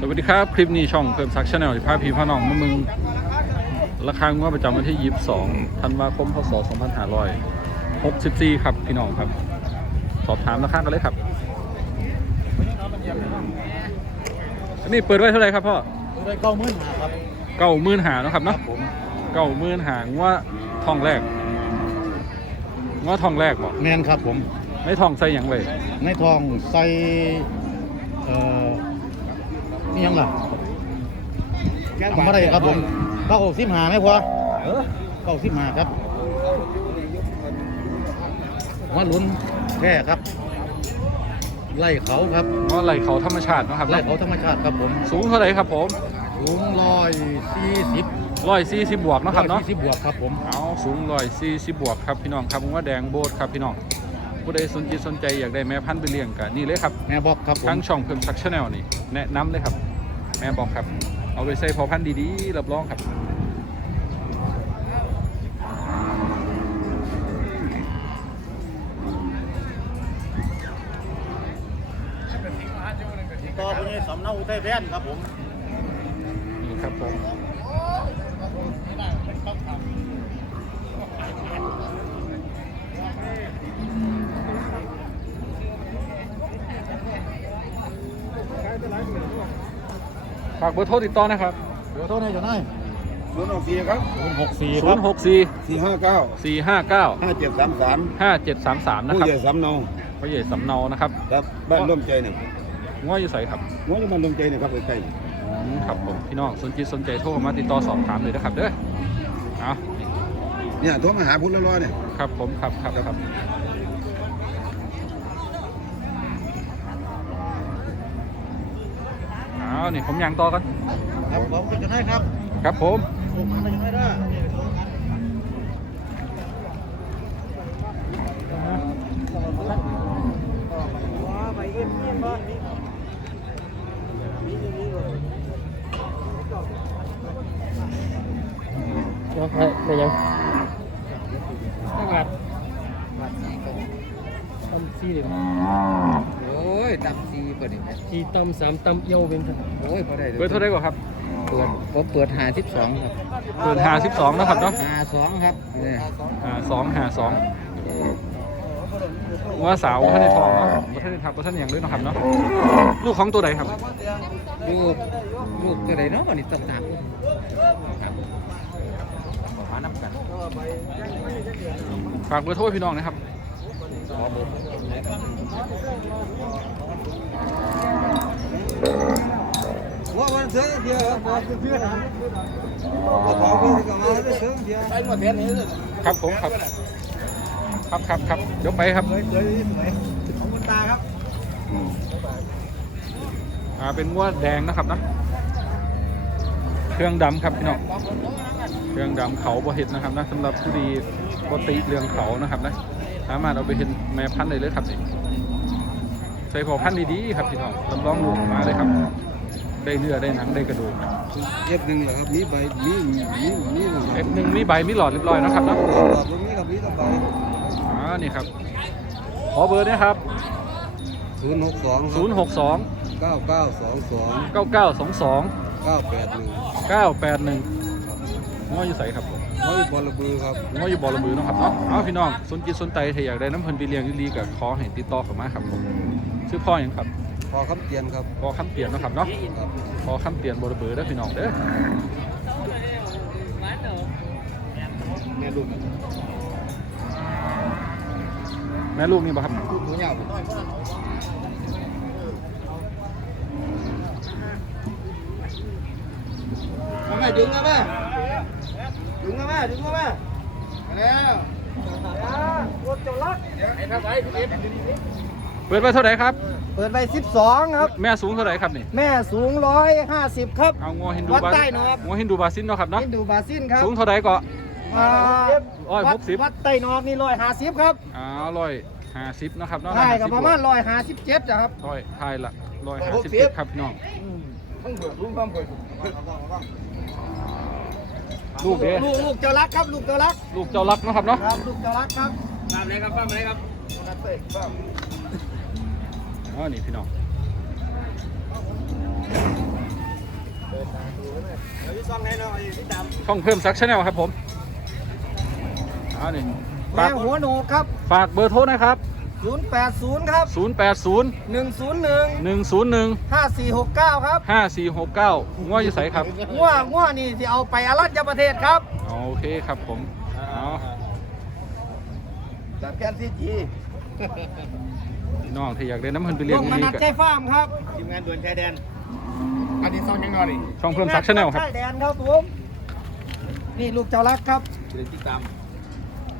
สวัสดีครับ คลิปนี้ช่องเพิ่มซักชาแนลที่พาพีพาน้องมามึงราคางวดประจำวันที่ 22 ธันวาคม พศ 2564 ครับ พี่น้องครับ สอบถามราคากันเลยครับ อันนี้เปิดไว้เท่าไหร่ครับพ่อเลยเก้าหมื่นหาครับเก้าหมื่นหาเนาะครับครัเนาะบผมเก้าหมื่นหางว่าทองแรกงว่าทองแรกบอกแมนครับผมไม่ทองใส่หยังไว้ในทองใส่เอ่อ นี่ยังล่ะทำอะไรครับผมเก้าสิบหาไหมพอเก้าสิบหาครับว่าลุ้นแค่ครับ ไล่เขาครับว่าไหลเขาธรรมชาติเนาะครับไล่เขาธรรมชาติครับผมสูงเท่าไหร่ครับผมสูงร้อยสี่สิบร้อยสี่สิบบวกเนาะครับเนาะสี่สิบบวกครับผมเอาสูงร้อยสี่สิบบวกครับพี่น้องครับผมว่าแดงโบดครับพี่น้องผู้ใดสนใจสนใจอยากได้แม่พันธุ์ไปเลี้ยงกันนี่เลยครับแม่บอกครับผมทั้งช่องเพิ่มซักชาแนลนี่แนะนำเลยครับ แม่บอกครับ เอาไปใส่พอพันธุ์ดีๆรับรองครับต่อไปนี้สำเนาอุทัยแพนครับผม นี่ครับผม เบอร์โทรติดต่อนะครับเดี๋ยวโทษให้เจ้านายศูนย์หกสี่ครับศูนย์หกสี่0ครับ6 4 สี่ห้าเก้า4 5 9 ห้าเจ็ดสามสาม5 7 3 3 นะผู้ครับใหญ่สำเนาพ่อใหญ่สำเนานะครับครับบ้านร่วมใจหนึ่งง้ออยู่ใส่ครับง้อจะบ้านร่วมใจหนึ่งครับใกล้อืมครับผมพี่น้องสนใจสนใจโทรมาติดต่อสอบถามเลยนะครับเด้อเอานี่ๆเนี่ยโทรมาหาพุทธร้อยเนี่ยครับผมครับครับครับ เอานี่ผมยังต่อกันครับผมเป็นกันได้ครับ ครับผมผมเป็นกันได้ได้ยังห้าบาทตำสี่เดี ยวโอ้ยตำซีเปิดอีกไหมสี่ตำสามตำเอี้ยวเป็นเท่าไหร่โอ้ยพอได้เบอร์เท่าไหร่กว่าครับเปิดผมเปิดหาสิบสองครับเปิดหาสิบสองนะครับเนาะหาสองครับเนี่ยหาสองหาสองว่าสาวท่านในทองเนาะว่าท่านในทับว่าท่านอย่างด้วยนะครับเนาะลูกของตัวใดครับ ลูกลูกตัวไหนเนาะวันนี้ต้องถามครับบอกมานับกันฝากเบอร์โทรพี่น้องนะครับ ว่าวันเสาร์เดียวบอกเพื่อนนะบอกเพื่อนกับมาไปเสาร์เดียวไปหมดแผนนี้เลยครับผมครับ ครับครับครับเดี๋ยวไปครับขอบคุณตาครับอ่าเป็นงวดแดงนะครับนะเครื่องดำครับพี่น้องเครื่องดำเขาบเห็ดนะครับนะสำหรับผู้ดีปกติเรื่องเขานะครับนะสามารถเอาไปเห็นแม่พันธุ์ได้เลยครับนี่ใส่พอพันธุ์ดีๆครับพี่น้องรับรองลูกมาเลยครับ ได้เนื้อได้หนังได้กระดูกเย็บหนึ่งเหรอครับมีใบมีมีมีเอฟหนึ่งมีใบมีหลอดเรียบร้อยนะครับนะตรงนี้กับมีกับใบอ่านี่ครับขอเบอร์นะครับศูนย์หกสอง0 6 2เก้าเก้าสองสอง9 9 2 2เก้าแปดหนึ่ง9 8 1ง้ออยู่ใส่ครับ ผมร้อยบอลระบือครับง้ออยู่บ่อละมือเนาะครับเนาะเอาพี่น้องสนจิตสนใจถ้าอยากได้น้ำเพันธุ์ไปเลี้ยงดีๆกับขอให้ติดต่อเข้ามาครับผมชื่อพ่อหยังครับพอคำเตียนครับพอคำเปลี่ยนเนาะครับเนาะพอคำเปลี่ยนบ่อละมือเด้อพี่น้องเด้อแม่ลูกแม่ลูกนี่บ่ครับลูกหมูเหยาทำไมดึงนะแม่ ดึงนะแม่ดึงนะแม่มาแล้วเปิดไว้เท่าไหร่ครับ เปิดไปสิบสองครับ แม่สูงเท่าไหร่ครับนี่ แม่สูงร้อยห้าสิบครับ เอางัวฮินดูวัดบาใต้หน่อยครับงัวฮินดูบาซินเนาะครับเนาะอินดูบาซินครับ สูงเท่าไหร่ก็อ่าร้อยวัหดกสิบวัดใต้นอกนี่ร้อยห้าสิบครับอ๋อร้อยห้าสิบเนาะครับเนาะใช่กับ150ประมาณร้อยห้าสิบเจ็ดครับ ร้อยไทยละร้อยห้าสิบเจ็ดครับพี่น้อง ต้องเบิกลุงต้องเบิก ลูกเด้ลูกลูกเจ้ารักครับลูกเจ้ารักลูกเจ้ารักเนาะครับเนาะครับลูกเจ้ารักครับอ๋อนี่พี่น้องซองไหนเนาะที่ดำช่องเพิ่มซักชาแนลครับผมเอานี่แม่ฝากหัวโหนกครับฝากเบอร์โทรนะครับ 080ครับ080 101 101 5469ครับ5469ง้ออยู่ใสครับง่วง่วนี่ที่เอาไปอารัญญประเทศครับโอเคครับผมเอาจากแกนซีจีพี่น้องที่อยากได้น้ำเพิ่นไปลเลี้ยงงดีถนัดกับใจฟาร์มครับทีมงานด่วนชายแดนอันนี้ซองยังนอนอีกช่องเพิ่มซักชาแนลครับชายแดนครับผมนี่ลูกเจ้ารักครับเรื่องที่ตาม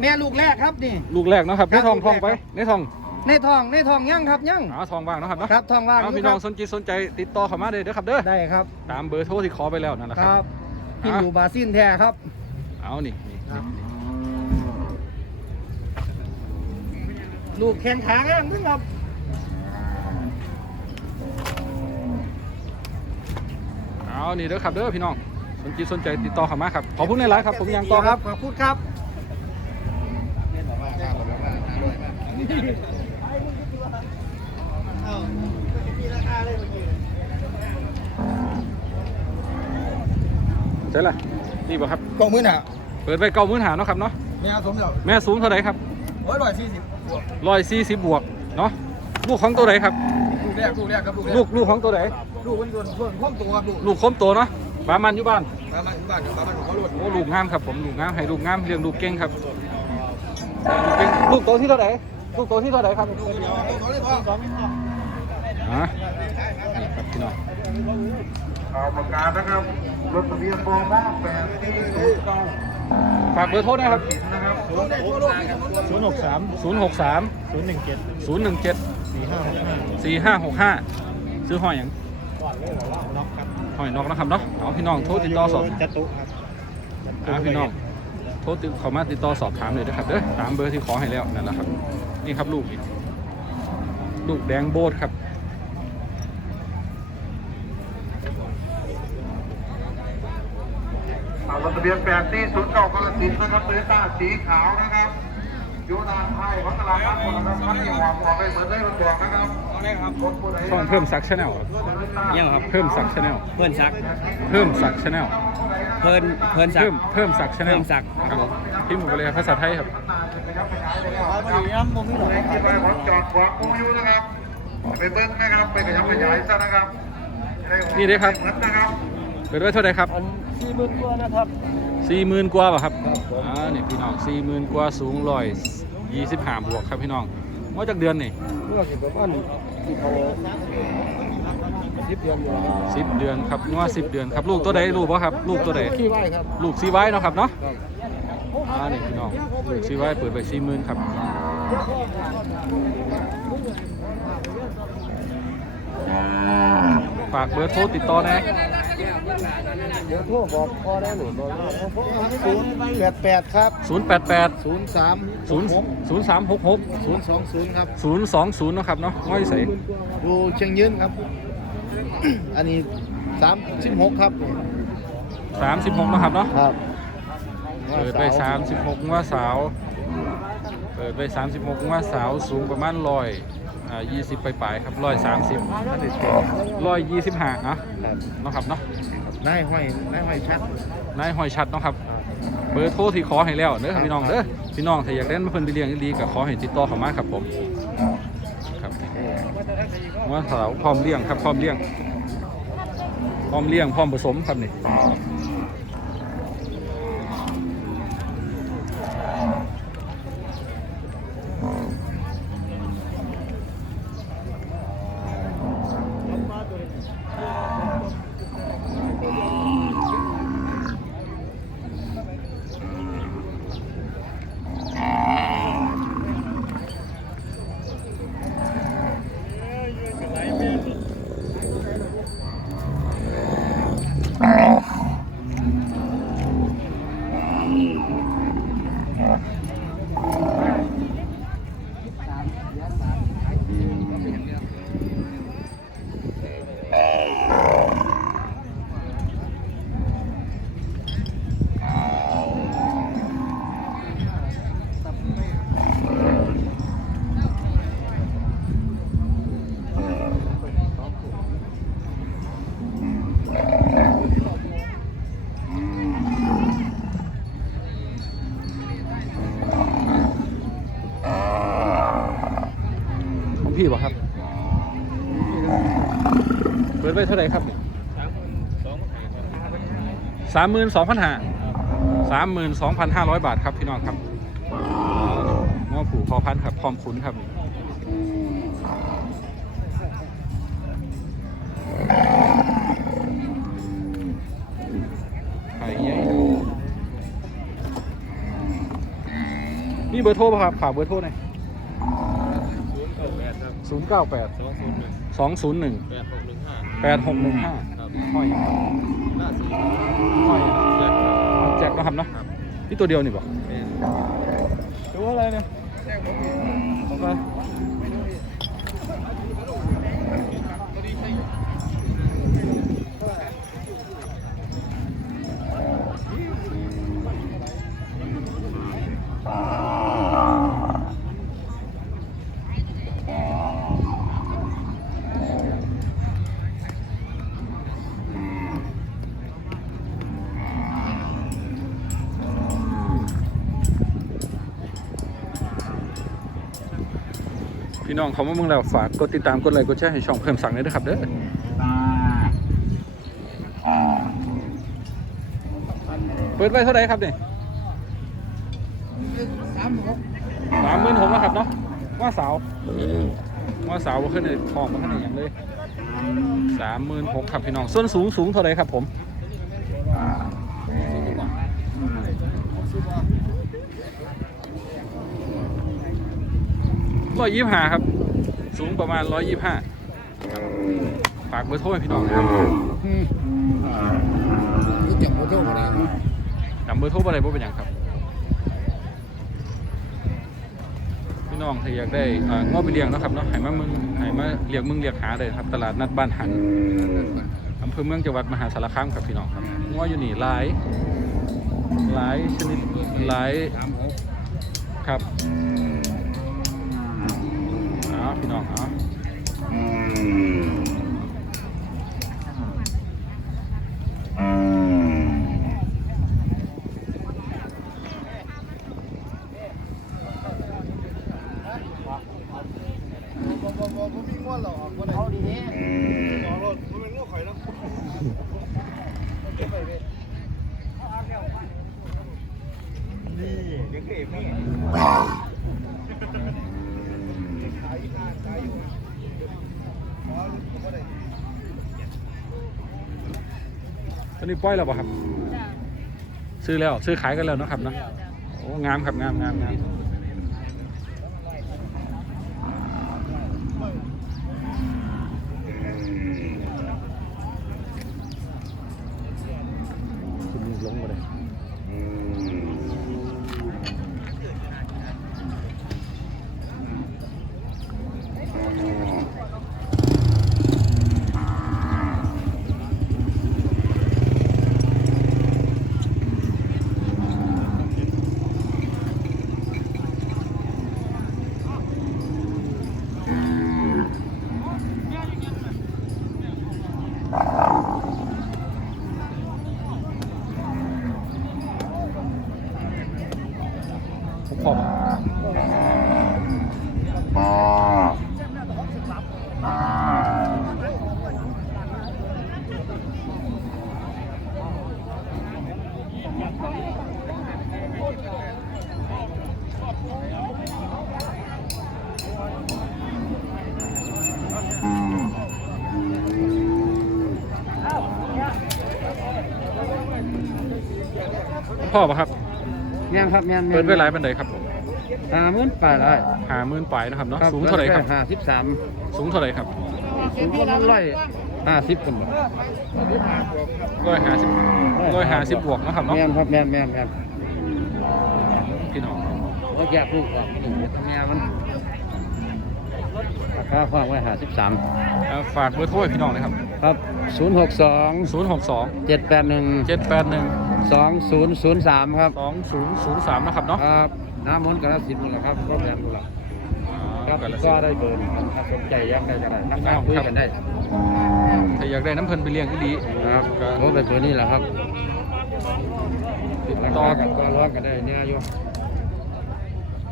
แม่ลูกแรกครับนี่ ลูกแรกเนาะครับครัในบทองลูกทองแรกไปครับ ในทองในทองในทองยังครับยังหาทองว่างเนาะครับเนาะครับทองว่างเอายู่พี่น้องครับสนจิตสนใจติดต่อเข้ามาเลยเด้อครับเด้อได้ครับตามเบอร์โทรที่ขอไปแล้วนั่นแหละคครัรับ บพี่อะอยู่บาซินแท้ครับ เอานี่นี่นี่ลูกแข้งขาง่างมึงครับเอานี่เด้อครับเด้อพี่น้องสนจิตสนใจติดต่อเข้ามาครับขอบคุณในไลน์ครับผมยังต่อครับ ขอบคุณครับ ใช่ละนี่บ่ครับกองมือหน่ะเปิดไปเก้าหมื่นหาเนาะครับเนาะเนี่ยสมเดียวแม่สูงเท่าไหร่ครับโอ้ยร้อยสี่สิบร้อยสี่สิบบวกเนาะลูกของตัวไหนครับ ลูกแรกลูกแรกครับลูกแรกลูกลูกของตัวไหนลูกคนส่วนส่วนข้อมตัวครับลูกลูกคมโตเนาะบามันอยู่บ้านมามาที่บ้านมาบ้านของเขาโหลดโอ้ลูกงามครับผมลูกงามให้ลูกงามเลี้ยงลูกเก่งครับลูกเก่งลูกโตที่เท่าไหร่ ลูกโตที่เท่าไหร่ครับเขาเลยพ่อฮะนี่ครับพี่น้องเอาประกาศนะครับรถทะเบียนบมแปดสี่ศูนย์เก้าฝากเบอร์โทรนะครับนะครับศูนย์หกสาม0 6 3ศูนย์หนึ่งเจ็ด0 1 7สี่ห้าหกห้า4 5 6 5ซื้อหอยหยังน็อกครับหอยนอกนะครับเนาะเอาพี่น้องโทรติดต่อสอบจตุครับอ่าพี่น้อง โทรติดเขามาติดต่อสอบถามเลยนะครับเด้อตามเบอร์ที่ขอให้แล้วนั่นแหละครับ นี่ครับลูกนี่ลูกแดงโบดครับเอารถทะเบียนแปดสี่ศูนย์เก้ากระสินธุ์นะครับโตโยต้าสีขาวนะครับอยู่หนานไทยของตลาดนัดคนนะครับท่านที่หอบออกไปเหมือนได้รถบอกนะครับรถผู้ใดช่องเพิ่มซักชาแนลครับยังครับเพิ่มซักชาแนลเพื่อนซักเพิ่มซักชาแนล เพื่อนเพื่อนซักเพิ่มเพิ่มซักชาแนลเพิ่มซักครับผมพิมพ์ไปเลยครับภาษาไทยครับที่ไปผมจอดขวางกูอยู่นะครับไปเบิ้งนะครับไปขยับขยายซะนะครับนี่เด้ครับ เหมือนนะครับเปิดไว้เท่าไหร่ครับสี่หมื่นตัวนะครับ สี่หมื่นกว่าป่ะครับอ่านี่พี่น้องสี่หมื่นกว่าสูงร้อยยี่สิบห้าบวกครับพี่น้องมาจากเดือนนี่เมื่อสิบประมาณที่เขา สิบเดือนอยู่ครับสิบเดือนครับงวสิบเดือนครับลูกตัวใดลูกป่ะครับ ลูกตัวใดที่ไหวครับลูกซีไว้เนาะครับเนาะอ่านี่พี่น้องลูกซีไว้เปิดไปสี่หมื่นครับฝากเบอร์โทรติดต่อนะเดี๋ยวโทรบอกพอได้หรือบอกศูนย์แปดแปดครับศูนย์แปดแปดศูนย์สามศูนย์ศูนย์สามหกหกศูนย์สองศูนย์ครับศูนย์สองศูนย์นาะครับเนาะง่อยใสดูเชียงยืนครับ อันนี้สามสิบหกครับสามสิบหกนาะครับเนาะครับเปิดไปสามสิบหกว่าสาวเปิดไปสามสิบหกว่าสาวสูงประมาณร้อยอ่ายี่สิบปลายๆครับร้อยสามสิบร้อยยี่สิบห้านะเนาะครับเนาะนายห้อยนายห้อยชัดนายหอยชัดเนาะครับเบอร์โทรที่ขอให้แล้วเด้อครับพี่น้องเด้อพี่น้องถ้าอยากเล่นมาเพิ่นไปเลี้ยงดีๆก็ขอให้ติดต่อเข้ามาครับผมครับว่าสาวพร้อมเลี้ยงครับพร้อมเลี้ยง พร้อมเลี้ยงพร้อมผสมครับนี่ ท่าไหร่ครับสามหมื่นสองพันห้าสามหมื่นสองพันห้าร้อยบาทครับพี่น้องครับง้อผูกคอพันครับพร้อมขุนครับไข่ใหญ่มีเบอร์โทรป่ะครับฝากเบอร์โทรหน่อยศูนย์เก้าแปดสองศูนย์หนึ่ง แปดหกหนึ่งห้าห้อยครับห้อยแจ็คนะครับเนาะนี่ตัวเดียวนี่บอก น้องเขามาเมืองแล้วฝากกดติดตามกดไลค์กดแชร์ให้ช่องเพิ่มสั่งเลยนะครับเด้อเปิดไว้เท่าไหร่ครับเนี่ยสามหกสามหมื่นหกนะครับเนาะว่าสาวว่าสาวมาขึ้นในทองมาขึ้นในอย่างเลยสามหมื่นหกครับพี่น้องส่วนสูงสูงเท่าไหร่ครับผมร้อยยี่ห้าครับ สูงประมาณร้อยยี่ห้าฝากเบอร์โทรให้พี่น้องนะครับรู้จักโมโต้มาได้จำเบอร์โทรอะไรบ่เป็นอย่างครับ พี่น้องถ้าอยากได้งอไปเลี้ยงนะครับเนาะให้มามึงให้มาเลี้ยงมึงเลี้ยงหาเลยครับ ตลาดนัดบ้านหันอำเภอเมืองจังหวัดมหาสารคามครับพี่น้องครับงออยู่นี่หลายหลายชนิดหลายสาม หกครับเอาพี่น้องเอา ตอนนี้ปล่อยแล้วป่ะครับซื้อแล้วซื้อขายกันแล้วเนาะครับเนาะ โอ้ งามครับ งามงามงาม พ่อป่ะครับ แม่นครับแม่นเปิดไว้หลายบันไดครับผมห้าหมื่นแปดได้หาหมื่นปลายนะครับเนาะสูงเท่าไหร่ครับห้าสิบสามสูงเท่าไหร่ครับสูงประมาณร้อยห้าสิบคนบ่ร้อยห้าสิบร้อยห้าสิบบวกนะครับเนาะแม่นครับแม่นแม่นแม่นพี่น้องแล้วแยกลูกออกนี่แม่มันราคาฟังไว้ห้าสิบสามเอ่อฝากเบอร์โทรให้พี่น้องเลยครับ ครับศูนย์ห กสองศูนย์หกสองเจ็ดแปดหนึ่งเจ็ดแปดหนึ่งสองศูนย์ศูนย์สามครับสองศูนย์ศูนย์สามนะครับเนาะครับน้ำมนต์กระสินธุ์นี่แหละครับก็แพงดูละครับกาฬสิก็นธุ์ได้เบอร์นี่ครับถ้าสนใจยังได้จะได้ทักมาคุยกันได้ถ้าอยากได้น้ำเพลินไปเลี้ยงที่ดีครับโอ้ไปเบอร์นี่แหละครับติดราต่อคากันก็ร้อนกันได้เนี่ยอยู่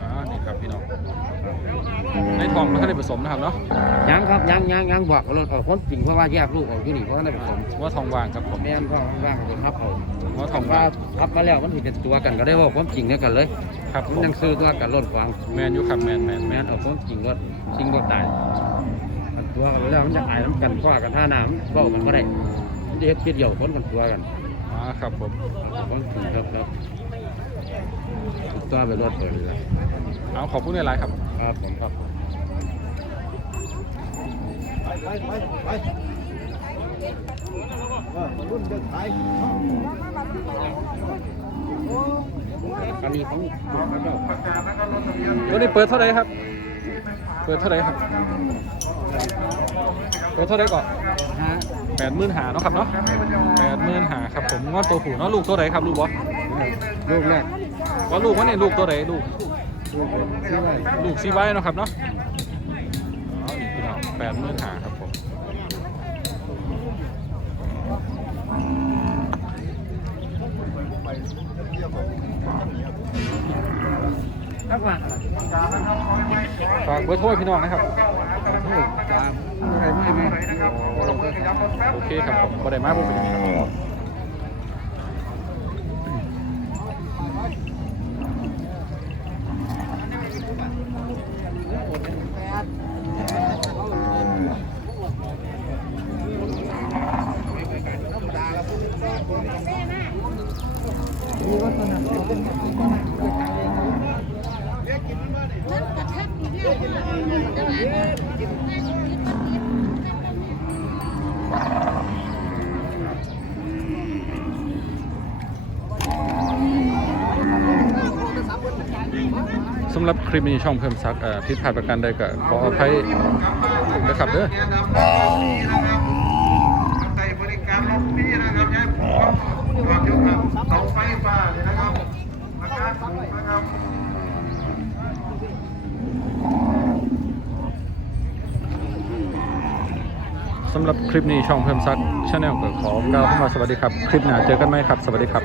อ่านี่ครับพี่น้องในท้องมันก็ได้ผสมนะครับเนาะยังครับยังยังยังบอกรถออกคนจริงเพราะว่าแยกลูกออกที่นี่เพราะว่าได้ผสมว่าทองว่างครับผมแม่นก็ว่างเลยครับผม ว่าทองว่าว่างทับมาแล้วมันถือเป็นตัวกันก็ได้ว่าความจริงเนี่ยกันเลยครับผมันมยังซื้อตัวกันรถฟังแมนอยู่ครับแมนแมนแมแม่นนเอาความจริงรถจริงรถตายอันตัวกันแล้วมันจะอายน้ำกันเพราะว่ากันท่าน้ำเบ้ามันก็ได้มันจะเฮ็ดเพียเดียวคนกันตัวกันอ่าครับผมความจริงครับครับตัวไปรถเปิดเลยเอาขอบคุณในไลน์ครับ ครับผมครับ ไปไปไปเอันนี้ของของเจ้าตัวนี้เปิดเท่าไรครับ เปิดเท่าไรครับ เปิดเท่าไรก่อนแปดหมื่นหาเนาะครับเนาะแปดหมื่นหาครับผมงอตัวผูเนาะลูกตัวไหนครับ ลูกบอสลูกแรกว่าลูกว่าเนี่ยลูกตัวไหนลูก ลูกซีไว้เนาะครับเนาะแปดหมื่นหาครับผม ทัก ว่าฝากเบอร์โทรพี่น้องนะครับโอเคครับผมบ่ได้มาผมเป็นยังครับ สำหรับคลิปนี้ช่องเพิ่มซักเอ่ผิดพลาดประการใดก็ขออภัยนะครับเด้อใส่บริการรถพี่นะครับเสาไฟฟ้าเนี่ยนะครับราคาถูกนะครับสำหรับคลิปนี้ช่องเพิ่มซักชาแนลก็ขอกล่าวคำว่าสวัสดีครับ คลิปหน้าเจอกันไหมครับ สวัสดีครับ